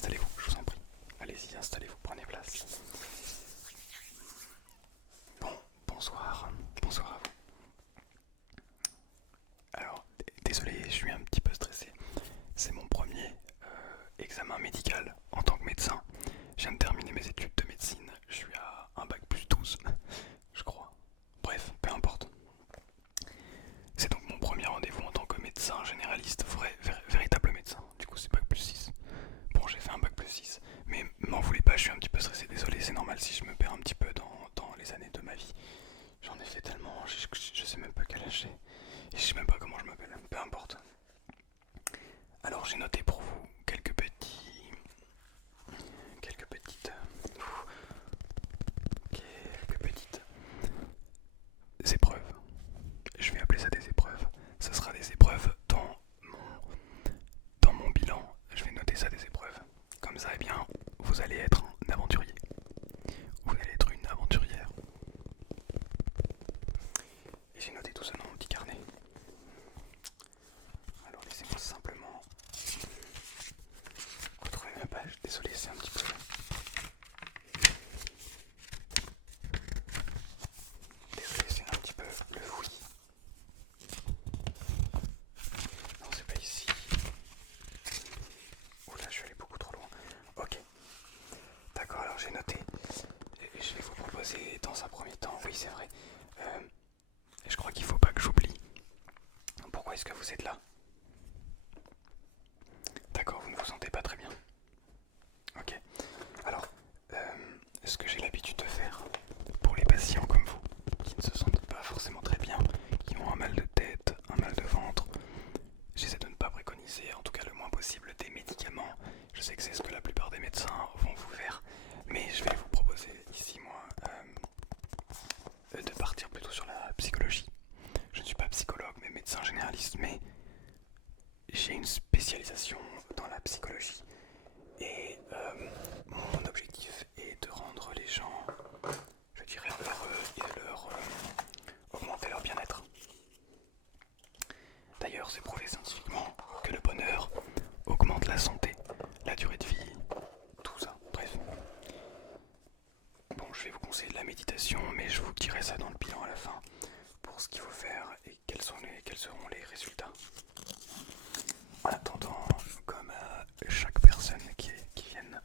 installez-vous, je vous en prie. Allez-y, installez-vous, prenez place. Bon, bonsoir, bonsoir à vous. Alors, désolé, je suis un petit peu stressé. C'est mon premier examen médical en tant que médecin. Je viens de terminer mes études de médecine. Je suis à un bac plus 12, je crois. Bref, peu importe. C'est donc mon premier rendez-vous en tant que médecin généraliste, véritable médecin. Du coup, c'est bac plus 6. Bon, j'ai fait un bac plus 6. Mais m'en voulez pas, je suis un petit peu stressé. Désolé, c'est normal si je me perds un petit peu dans les années de ma vie. J'en ai fait tellement, je sais même pas quel âge j'ai. Et je sais même pas comment je m'appelle. Peu importe. Alors, j'ai noté pour vous quelques petites, épreuves. Je vais appeler ça des épreuves. Ça sera des épreuves dans mon bilan. Je vais noter ça des épreuves. Comme ça, eh bien, vous allez être un aventurier. Vous allez être une aventurière. Et j'ai noté tout ça dans mon petit carnet. Alors laissez-moi simplement retrouver ma page. Désolé, c'est un petit peu... Désolé, c'est un petit peu le fouillis. Non, c'est pas ici. Oula, je suis allé beaucoup trop loin. Ok. D'accord, alors j'ai noté. Je vais vous proposer dans un premier temps, oui c'est vrai. Je crois qu'il faut pas que j'oublie. Pourquoi est-ce que vous êtes là? D'accord, vous ne vous sentez pas très bien. Ok. Alors, ce que j'ai l'habitude de faire pour les patients comme vous, qui ne se sentent pas forcément très bien, qui ont un mal de tête, un mal de ventre, j'essaie de ne pas préconiser, en tout cas le moins possible, des médicaments. Je sais que c'est ce que la plupart des médecins vont vous faire, mais je vais vous proposer ici, moi, de partir plutôt sur la psychologie. Je ne suis pas psychologue, mais médecin généraliste, mais j'ai une spécialisation dans la psychologie. Et mon objectif est de rendre les gens, je dirais, heureux et de leur augmenter leur bien-être. D'ailleurs, c'est prouvé scientifiquement que le bonheur augmente la santé, la durée de vie, tout ça, bref. Bon, je vais vous conseiller de la méditation, mais je vous dirai ça dans le bilan à la fin, pour ce qu'il faut faire et quels seront les résultats. En attendant, comme chaque personne qui vienne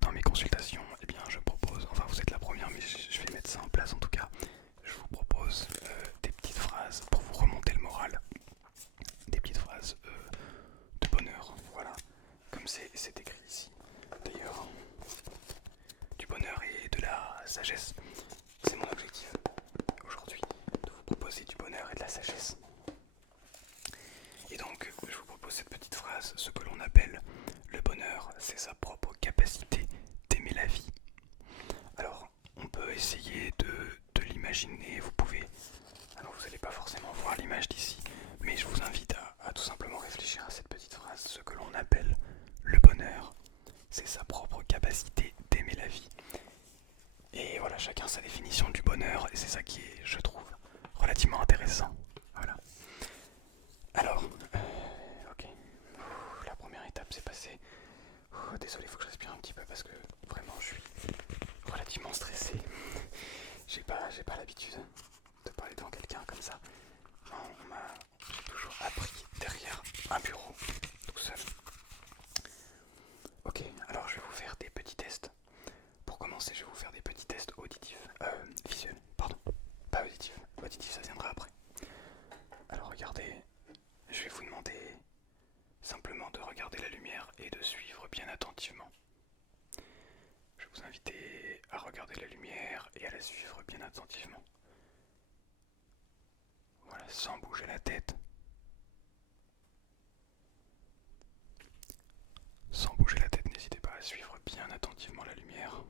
dans mes consultations, eh bien je propose, enfin vous êtes la première, mais je vais mettre ça en place en tout cas, je vous propose des petites phrases pour vous remonter le moral, des petites phrases de bonheur, voilà, comme c'est écrit ici. D'ailleurs, du bonheur et de la sagesse, c'est mon objectif aujourd'hui, de vous proposer du bonheur et de la sagesse. Et donc, je vous propose cette petite phrase, ce que l'on appelle le bonheur, c'est sa propre capacité d'aimer la vie. Alors, on peut essayer de l'imaginer, vous pouvez... Alors, vous n'allez pas forcément voir l'image d'ici, mais je vous invite à tout simplement réfléchir à cette petite phrase, ce que l'on appelle le bonheur, c'est sa propre capacité d'aimer la vie. Et voilà, chacun sa définition du bonheur, et c'est ça qui est, je trouve, relativement intéressant. Voilà. Alors, ok, la première étape c'est passé. Désolé, il faut que je respire un petit peu parce que vraiment je suis relativement stressé. J'ai pas l'habitude de parler devant quelqu'un comme ça. J'ai toujours appris derrière un bureau, tout seul. Ok, alors je vais vous faire des petits tests. Pour commencer, je vais vous faire des petits tests auditifs, visuels, pardon, pas auditifs. Auditifs, ça viendra après. Alors regardez, je vais vous demander simplement de regarder la lumière et de suivre bien attentivement. Je vais vous inviter à regarder la lumière et à la suivre bien attentivement. Voilà, sans bouger la tête. Sans bouger la tête, n'hésitez pas à suivre bien attentivement la lumière.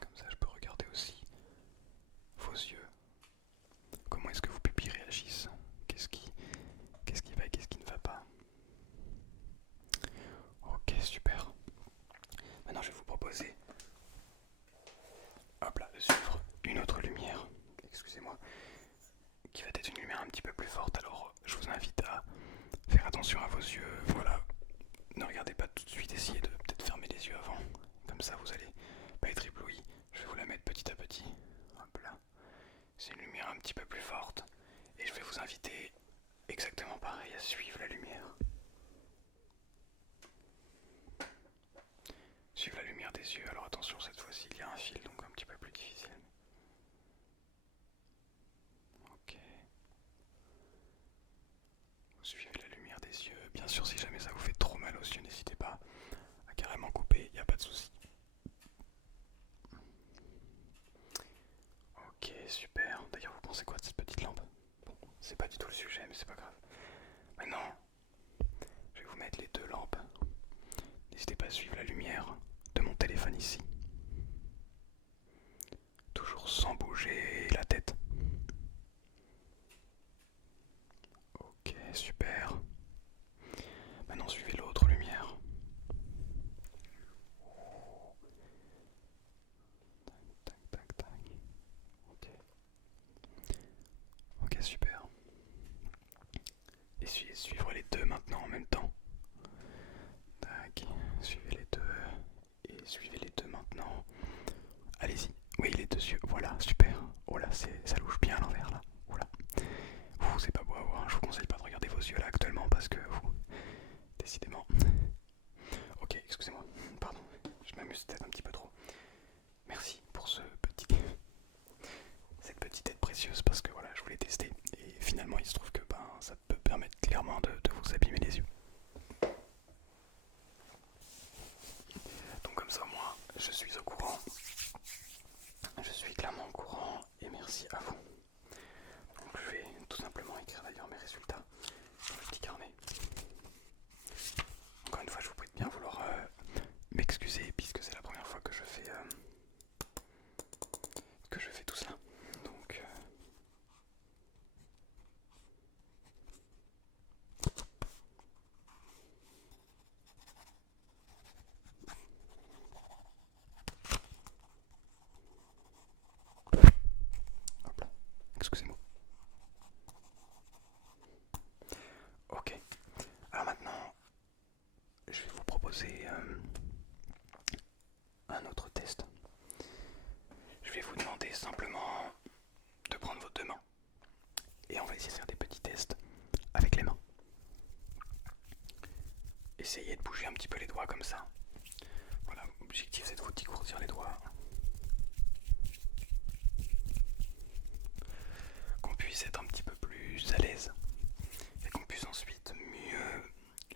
Comme ça, je peux regarder aussi vos yeux. Comment est-ce que vos pupilles réagissent? Qu'est-ce qui va et qu'est-ce qui ne va pas? Ok, super. Maintenant, je vais vous proposer, hop là, de suivre une autre lumière, excusez-moi, qui petit peu plus forte, alors je vous invite à faire attention à vos yeux, voilà. Ne regardez pas tout de suite, essayez de peut-être fermer les yeux avant, comme ça vous allez pas être ébloui. Je vais vous la mettre petit à petit, hop là. C'est une lumière un petit peu plus forte, et je vais vous inviter exactement pareil à suivre la lumière. Suivre la lumière des yeux, alors attention cette fois-ci il y a un fil donc un petit peu plus difficile. Ok. Vous suivez la lumière des yeux, bien sûr si jamais ça vous fait trop mal aux yeux n'hésitez pas à carrément couper, il n'y a pas de souci. Ok super, d'ailleurs vous pensez quoi de cette petite lampe? Bon, c'est pas du tout le sujet mais c'est pas grave. Maintenant, je vais vous mettre les deux lampes. N'hésitez pas à suivre la lumière de mon téléphone ici. Toujours sans bouger la tête. Ok, super. Maintenant suivez l'autre lumière. Tac, tac, tac. Ok. Ok, super. Essuyez de suivre les deux maintenant en même temps. Tac, suivez les deux. Et suivez les deux maintenant. Allez-y. Oui, les deux yeux. Voilà, super. Oh là, ça louche bien à l'envers là. Oula. C'est pas beau à voir. Je vous conseille pas de regarder vos yeux là actuellement parce que décidément. Ok, excusez-moi. Pardon. Je m'amuse peut-être un petit peu trop. Merci pour cette petite aide précieuse parce que voilà, je voulais tester et finalement il se trouve que ça peut permettre clairement de vous abîmer les yeux. Donc comme ça moi je suis au courant, je suis clairement au courant et merci à vous. Donc je vais tout simplement écrire d'ailleurs mes résultats dans le petit carnet. Encore une fois je vous prie de bien vouloir m'excuser puisque c'est la première fois que je fais tout cela. Donc hop là, excusez-moi. Ok, alors maintenant je vais vous proposer un autre test. Je vais vous demander simplement de prendre vos deux mains et on va essayer de faire des petits tests avec les mains. Essayez de bouger un petit peu les doigts comme ça. Voilà, l'objectif c'est de vous dégourdir les doigts. Qu'on puisse être un petit peu plus à l'aise et qu'on puisse ensuite mieux,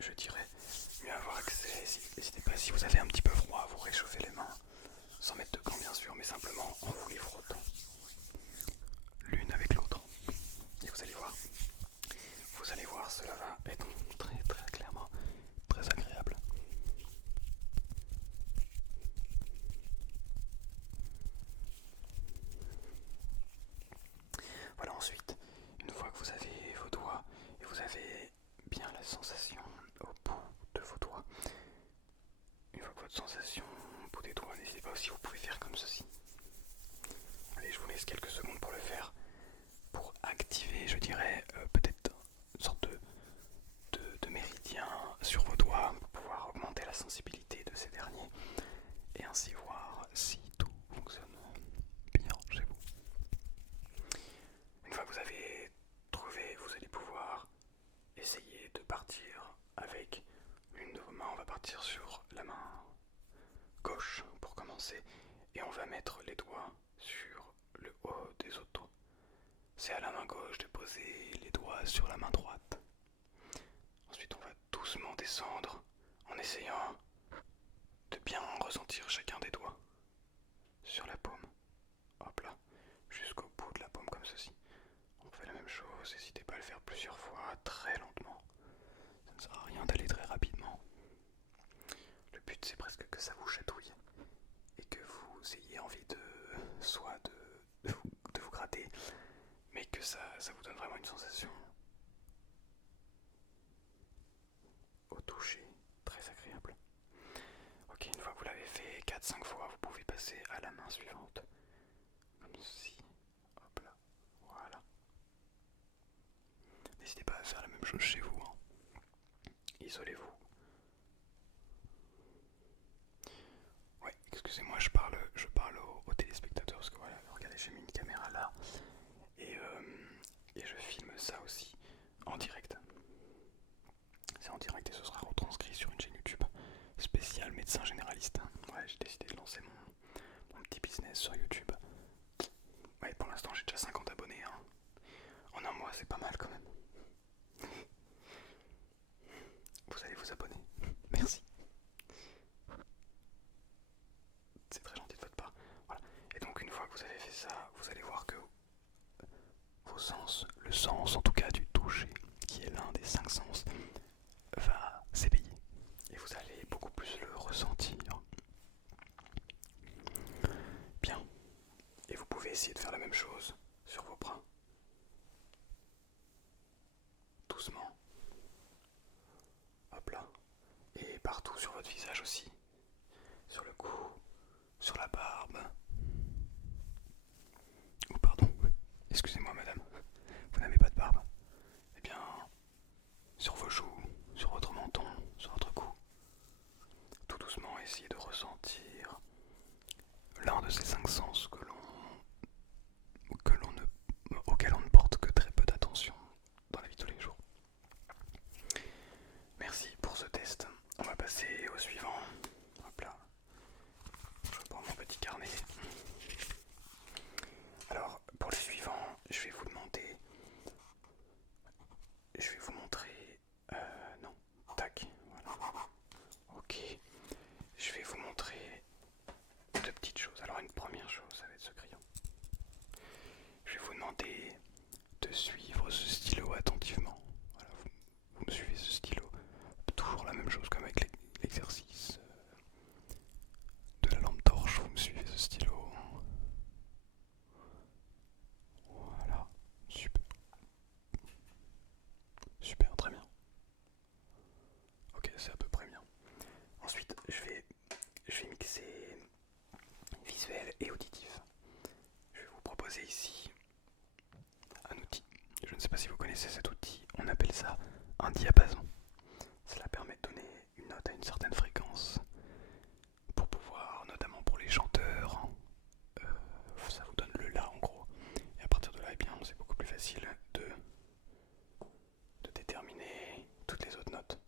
je dirais, mieux avoir accès. N'hésitez pas si vous avez un petit peu froid à vous réchauffer les mains, sans mettre de gants bien sûr, mais simplement en vous les frottant l'une avec l'autre. Et vous allez voir, cela va être très très clairement très agréable. Voilà, ensuite, une fois que vous avez vos doigts et vous avez bien la sensation au bout de vos doigts, une fois que votre sensation au bout des doigts, n'hésitez pas aussi, vous pouvez faire comme ceci. Allez, je vous laisse quelques secondes pour le faire, pour activer, je dirais, peut-être une sorte de méridien sur vos doigts, pour pouvoir augmenter la sensibilité de ces derniers, et ainsi voir si tout fonctionne bien chez vous. Une fois que vous avez trouvé, vous allez pouvoir essayer de partir avec l'une de vos mains. On va partir sur la main gauche pour commencer et on va mettre les doigts sur le haut des autres doigts. C'est à la main gauche de poser les doigts sur la main droite. Ensuite on va doucement descendre en essayant de bien ressentir chacun des doigts sur la paume. Hop là, jusqu'au bout de la paume comme ceci. On fait la même chose, n'hésitez pas à le faire plusieurs fois, très lentement. Ça ne sert à rien d'aller très rapidement. Le but c'est presque que ça vous chatouille et que vous ayez envie de vous gratter, mais que ça vous donne vraiment une sensation au toucher très agréable. Ok, une fois que vous l'avez fait 4-5 fois, vous pouvez passer à la main suivante. Comme ceci. Hop là. Voilà. n'hésitez pas à faire la même chose chez vous, hein. Isolez-vous. Ouais, excusez-moi, je parle aux téléspectateurs parce que voilà, regardez, j'ai mis une caméra là et je filme ça aussi en direct. C'est en direct et ce sera retranscrit sur une chaîne YouTube spéciale médecin généraliste. Ouais, j'ai décidé de lancer mon petit business sur YouTube. Ouais, pour l'instant j'ai déjà 50 abonnés, hein. En un mois, c'est pas mal quand même. Vous allez vous abonner. Merci. C'est très gentil de votre part. Voilà. Et donc une fois que vous avez fait ça, vous allez voir que vos sens, le sens en tout cas du toucher, qui est l'un des 5 sens, va s'éveiller. Et vous allez beaucoup plus le ressentir. Bien. Et vous pouvez essayer de faire la même chose sur vos bras. Doucement. Hop là. Et partout sur votre visage aussi. Sur le cou, sur la barbe. Oh pardon, excusez-moi madame, vous n'avez pas de barbe. Eh bien, sur vos joues, sur votre menton, sur votre cou. Tout doucement, essayez de ressentir l'un de ces 5 sens auxquels on ne porte que très peu d'attention dans la vie de tous les jours. Merci pour ce test. On va passer au suivant. Hop là. Je prends mon petit carnet. Alors, pour le suivant, je vais vous demander... Je vais vous montrer... non. Tac. Voilà. Ok. Je vais vous montrer deux petites choses. Alors, une première chose, ça va être ce crayon. Je vais vous demander de suivre ce stylo attentivement. Voilà, vous me suivez ce stylo. Toujours la même chose comme avec l'exercice de la lampe torche. Vous me suivez ce stylo. Voilà, super. Super, très bien. Ok, c'est à peu près bien. Ensuite, je vais mixer visuel et auditif. Je vais vous proposer ici un outil. Je ne sais pas si vous connaissez cet outil. On appelle ça un diapason. Cela permet de donner une note à une certaine fréquence pour pouvoir, notamment pour les chanteurs, ça vous donne le la en gros. Et à partir de là, eh bien, c'est beaucoup plus facile de déterminer toutes les autres notes.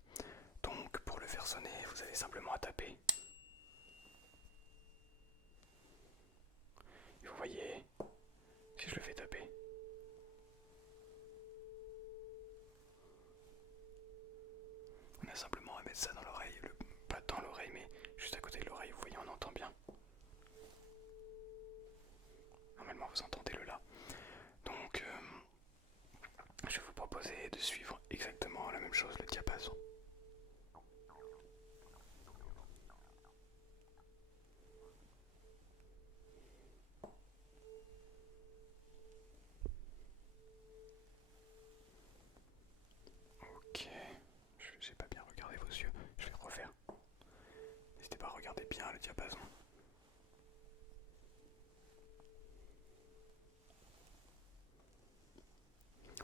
Donc pour le faire sonner, vous avez simplement à taper. Et vous voyez, si je le fais taper, on a simplement à mettre ça dans l'oreille, pas dans l'oreille mais juste à côté de l'oreille, vous voyez, on entend bien. Normalement vous entendez le la. Donc je vais vous proposer de suivre exactement la même chose, le diapason. Ok, j'ai pas bien regardé vos yeux, je vais refaire. N'hésitez pas à regarder bien le diapason.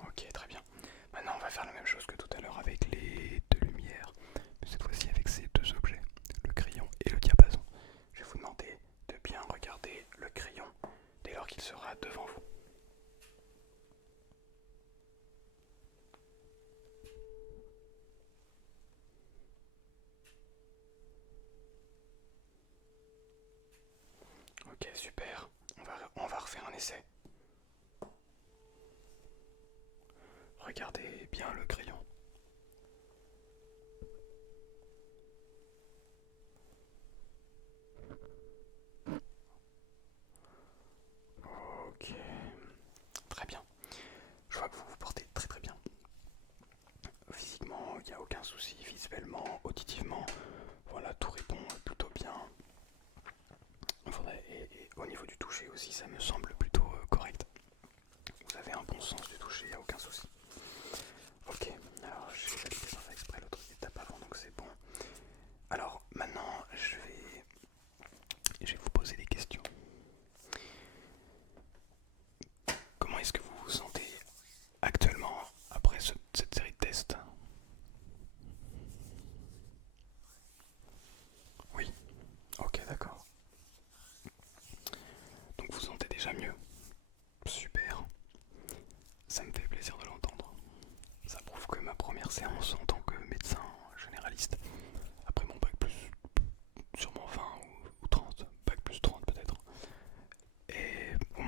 Ok, très bien. Maintenant on va faire la même chose que tout à l'heure avec les deux lumières, mais cette fois-ci avec ces deux objets, le crayon et le diapason. Je vais vous demander de bien regarder le crayon dès lors qu'il sera devant vous. Ok, super. On va refaire un essai. Regardez bien le crayon. Ok, très bien. Je vois que vous vous portez très très bien. Physiquement, il n'y a aucun souci. Visuellement, auditivement, voilà, tout répond plutôt bien. Et au niveau du toucher aussi, ça me semble plutôt correct. Vous avez un bon sens du toucher, il n'y a aucun souci. Ok, alors j'ai validé sans faire exprès l'autre étape avant, donc c'est bon. Alors maintenant, je vais vous poser des questions. Comment est-ce que vous vous sentez actuellement après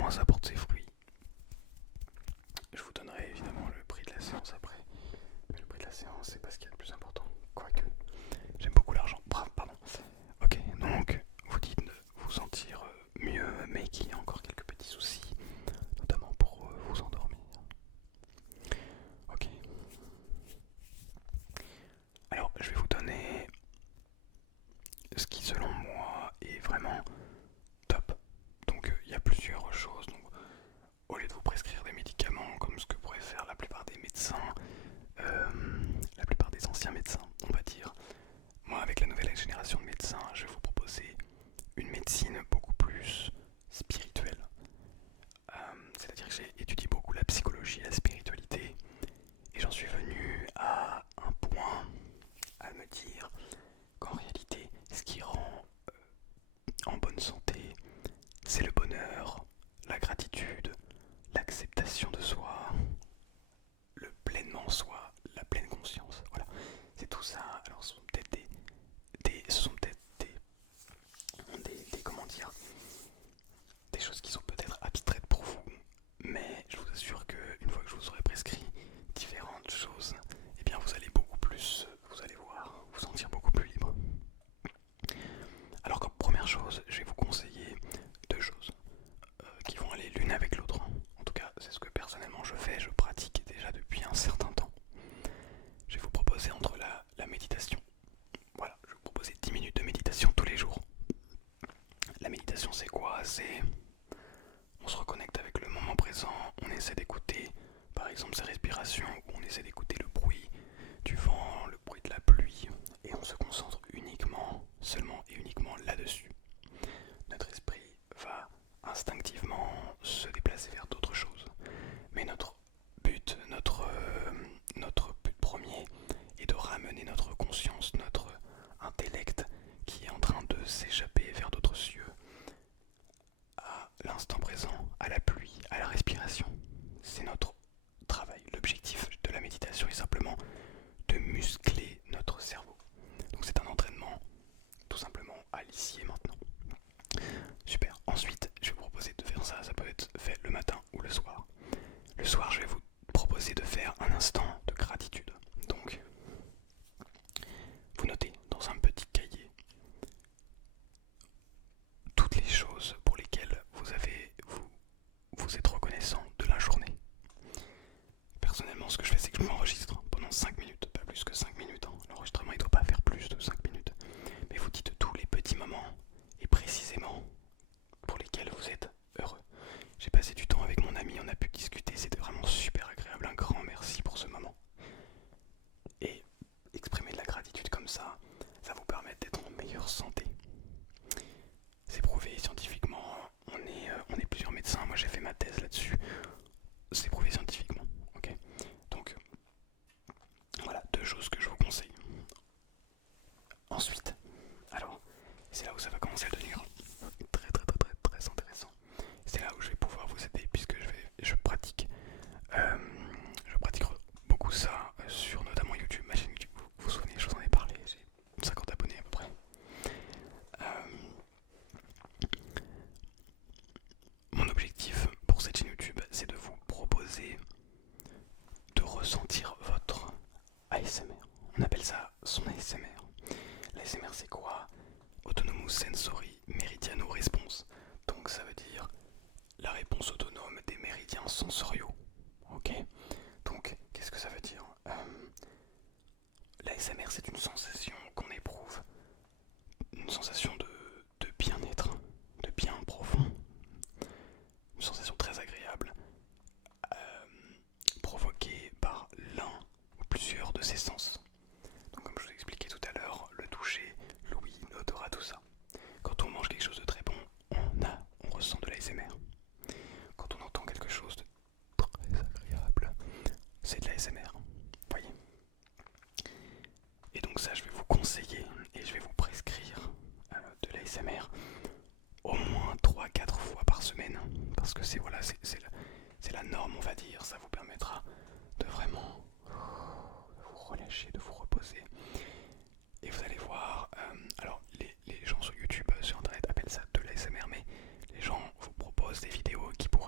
moins ça porte ses fruits. Je vous donnerai évidemment le prix de la séance après. Mais le prix de la séance, c'est pas ce qu'il y a de plus important. Quoique, j'aime beaucoup l'argent. Pardon. Ok, donc vous dites de vous sentir mieux, mais qu'il y a encore quelques petits soucis, notamment pour vous endormir. Ok. Alors, je vais vous donner ce qui, selon moi, est vraiment top. Donc, il y a plusieurs choses. Donc, au lieu de vous prescrire des médicaments, comme ce que pourraient faire la plupart des médecins, la plupart des anciens médecins, on va dire, moi, avec la nouvelle génération de médecins, je vais vous proposer une médecine beaucoup plus spirituelle. C'est-à-dire que j'ai étudié beaucoup la psychologie, la spiritualité, et j'en suis venu à un point à me dire qu'en réalité, ce qui rend en bonne santé, c'est le bonheur, la gratitude, l'acceptation de soi, le pleinement soi, la pleine conscience. Voilà, c'est tout ça. Alors, ce sont peut-être comment dire, des choses qui sont peut-être abstraites pour vous, mais je vous assure qu'une fois que je vous aurai prescrit différentes choses, eh bien vous allez beaucoup plus, vous allez voir, vous sentir beaucoup plus libre. Alors comme première chose, je vais vous conseiller deux choses qui vont aller l'une avec l'autre. En tout cas, c'est ce que personnellement je fais, je pratique déjà depuis un certain temps. Je vais vous proposer entre la méditation. Voilà, je vais vous proposer 10 minutes de méditation tous les jours. La méditation, c'est quoi? C'est on se reconnecte avec le moment présent, on essaie d'écouter par exemple ses respirations, ou on essaie d'écouter le bruit du vent, le bruit de la pluie, et on se concentre uniquement, seulement et uniquement là-dessus. Notre esprit va instinctivement se déplacer vers d'autres choses, mais notre but premier est de ramener notre conscience, notre intellect qui est en train de s'échapper vers d'autres cieux, à l'instant présent, à la pluie, à la respiration. C'est notre travail. L'objectif de la méditation est simplement de muscler notre cerveau. Donc c'est un entraînement tout simplement à l'ici et maintenant. Super. Ensuite, je vais vous proposer de faire ça. Ça peut être fait le matin ou le soir. Le soir, je vais vous proposer de faire un instant de gratitude. Donc, vous notez dans un petit cahier toutes les choses pour lesquelles vous êtes reconnaissant de la journée. Personnellement, ce que je fais, c'est que je m'enregistre pendant 5 minutes, pas plus que 5 minutes. Hein. L'enregistrement, il ne doit pas faire plus de 5 minutes. Mais vous dites tous les petits moments, et précisément pour lesquels vous êtes heureux. J'ai passé du temps avec mon ami, on a pu discuter, c'était vraiment super agréable. Un grand merci pour ce moment. Et exprimer de la gratitude comme ça vous permet d'être en meilleure santé. C'est prouvé scientifiquement, on est plusieurs médecins, moi j'ai fait ma thèse là-dessus. C'est prouvé scientifiquement, ok. Donc, voilà, deux choses que je vous conseille. Ensuite, alors, c'est là où ça va commencer à devenir très intéressant. C'est là où je vais pouvoir vous aider puisque je pratique beaucoup ça sur notamment YouTube, ma chaîne YouTube. Vous vous souvenez, je vous en ai parlé, j'ai 50 abonnés à peu près. Mon objectif pour cette chaîne YouTube, c'est de vous proposer de ressentir votre ASMR. On appelle ça son ASMR. L'ASMR, c'est quoi? Autonomous Sensory Meridiano Response. Donc ça veut dire la réponse autonome des méridiens sensoriaux. Ok. Donc qu'est-ce que ça veut dire? L'ASMR, c'est une sensation qu'on éprouve, une sensation de bien-être, de bien profond, une sensation très agréable, provoquée par l'un ou plusieurs de ses sens. Donc comme je vous ai expliqué tout à l'heure, le toucher, l'ouïe, l'odorat, tout ça. Quand on mange quelque chose de très bon, on ressent de l'ASMR. Quand on entend quelque chose de très agréable, c'est de l'ASMR. Voyez. Et donc ça, je vais vous conseiller et je vais vous prescrire de l'ASMR au moins 3-4 fois par semaine. Parce que c'est voilà, c'est la norme, on va dire. Ça vous permettra de vraiment vous relâcher, de vous reposer. Et vous allez voir, alors les gens sur YouTube, sur internet appellent ça de l'ASMR, mais les gens vous proposent des vidéos qui pourraient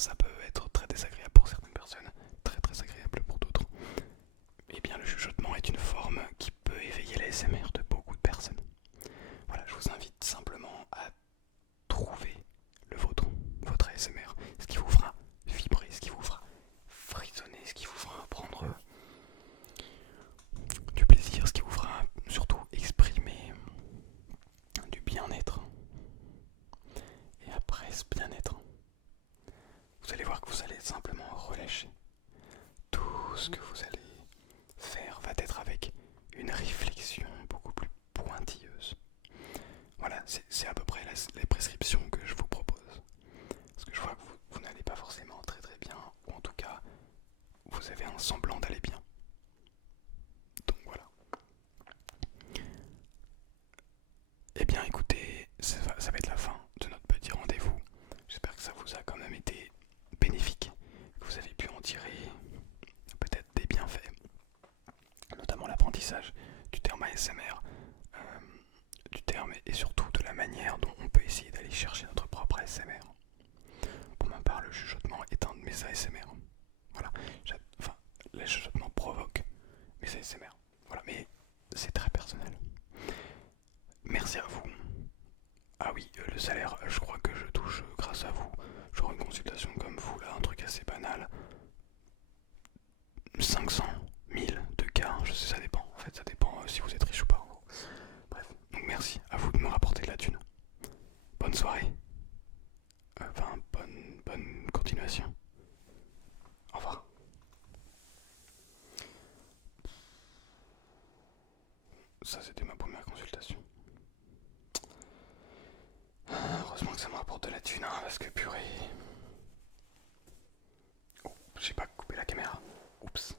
ça peut être très désagréable pour certaines personnes, très très agréable pour d'autres. Eh bien le chuchotement est une forme qui peut éveiller l'ASMR de beaucoup de personnes. Voilà, je vous invite simplement à trouver le vôtre, votre ASMR, ce qui vous fera vibrer, ce qui vous fera frissonner, ce qui vous fera prendre du plaisir, ce qui vous fera surtout exprimer du bien-être. Et après ce bien-être, vous allez voir que vous allez simplement relâcher. Tout ce que vous allez faire va être avec une réflexion beaucoup plus pointilleuse. Voilà, c'est à peu près les prescriptions que je vous propose. Parce que je vois que vous n'allez pas forcément très très bien, ou en tout cas, vous avez un semblant d'aller bien. Donc voilà. Eh bien écoutez, ça va être la fin de notre petit rendez-vous. J'espère que ça vous a quand même été bénéfique, que vous avez pu en tirer peut-être des bienfaits, notamment l'apprentissage du terme ASMR, du terme et surtout de la manière dont on peut essayer d'aller chercher notre propre ASMR. Pour ma part, le chuchotement est un de mes ASMR. Voilà, enfin, les chuchotements provoquent mes ASMR. Voilà, mais c'est très personnel. Merci à vous. Ah oui, le salaire, je crois que je touche grâce à vous. Genre une consultation comme vous, là, un truc assez banal. 500, 1000, 2K, je sais, ça dépend. En fait, ça dépend si vous êtes riche ou pas. Bref, donc merci à vous de me rapporter de la thune. Bonne soirée. Enfin, bonne continuation. Au revoir. Ça, c'était ma première consultation. Heureusement que ça me rapporte de la thune, hein, parce que purée. Oh, j'ai pas coupé la caméra. Oups.